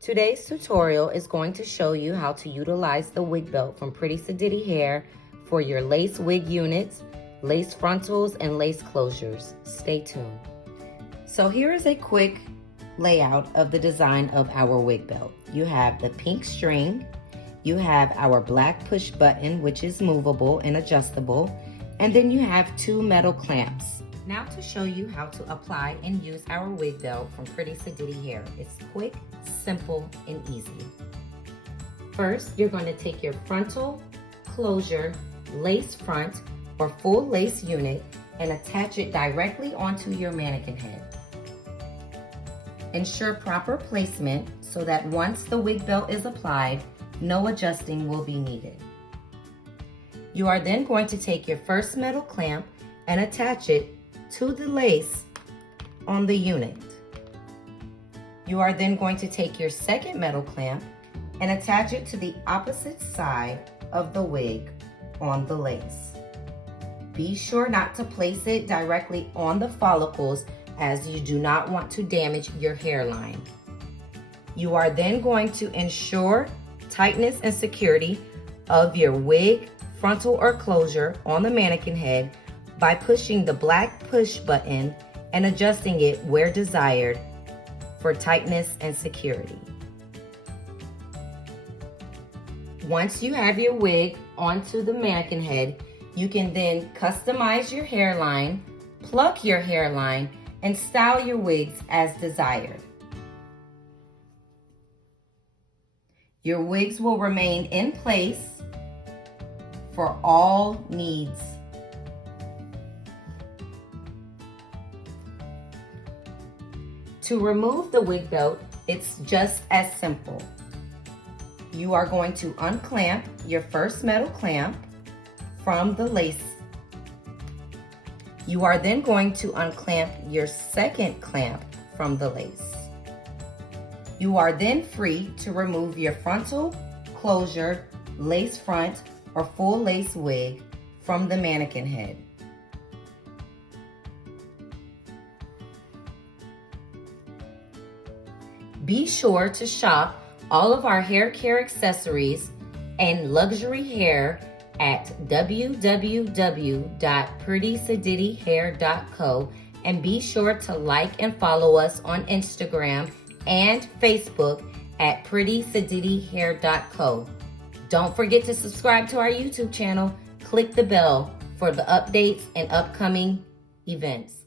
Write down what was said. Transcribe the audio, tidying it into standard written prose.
Today's tutorial is going to show you how to utilize the wig belt from Pretty Saddity Hair for your lace wig units, lace frontals, and lace closures. Stay tuned. So here is a quick layout of the design of our wig belt. You have the pink string, you have our black push button, which is movable and adjustable, and then you have two metal clamps. Now to show you how to apply and use our wig belt from Pretty Saddity Hair. It's quick, simple, and easy. First, you're going to take your frontal, closure, lace front, or full lace unit and attach it directly onto your mannequin head. Ensure proper placement so that once the wig belt is applied, no adjusting will be needed. You are then going to take your first metal clamp and attach it to the lace on the unit. You are then going to take your second metal clamp and attach it to the opposite side of the wig on the lace. Be sure not to place it directly on the follicles as you do not want to damage your hairline. You are then going to ensure tightness and security of your wig, frontal, or closure on the mannequin head by pushing the black push button and adjusting it where desired for tightness and security. Once you have your wig onto the mannequin head, you can then customize your hairline, pluck your hairline, and style your wigs as desired. Your wigs will remain in place for all needs. To remove the wig belt, it's just as simple. You are going to unclamp your first metal clamp from the lace. You are then going to unclamp your second clamp from the lace. You are then free to remove your frontal, closure, lace front, or full lace wig from the mannequin head. Be sure to shop all of our hair care accessories and luxury hair at www.prettysaddityhair.co, and be sure to like and follow us on Instagram and Facebook at prettysaddityhair.co. Don't forget to subscribe to our YouTube channel. Click the bell for the updates and upcoming events.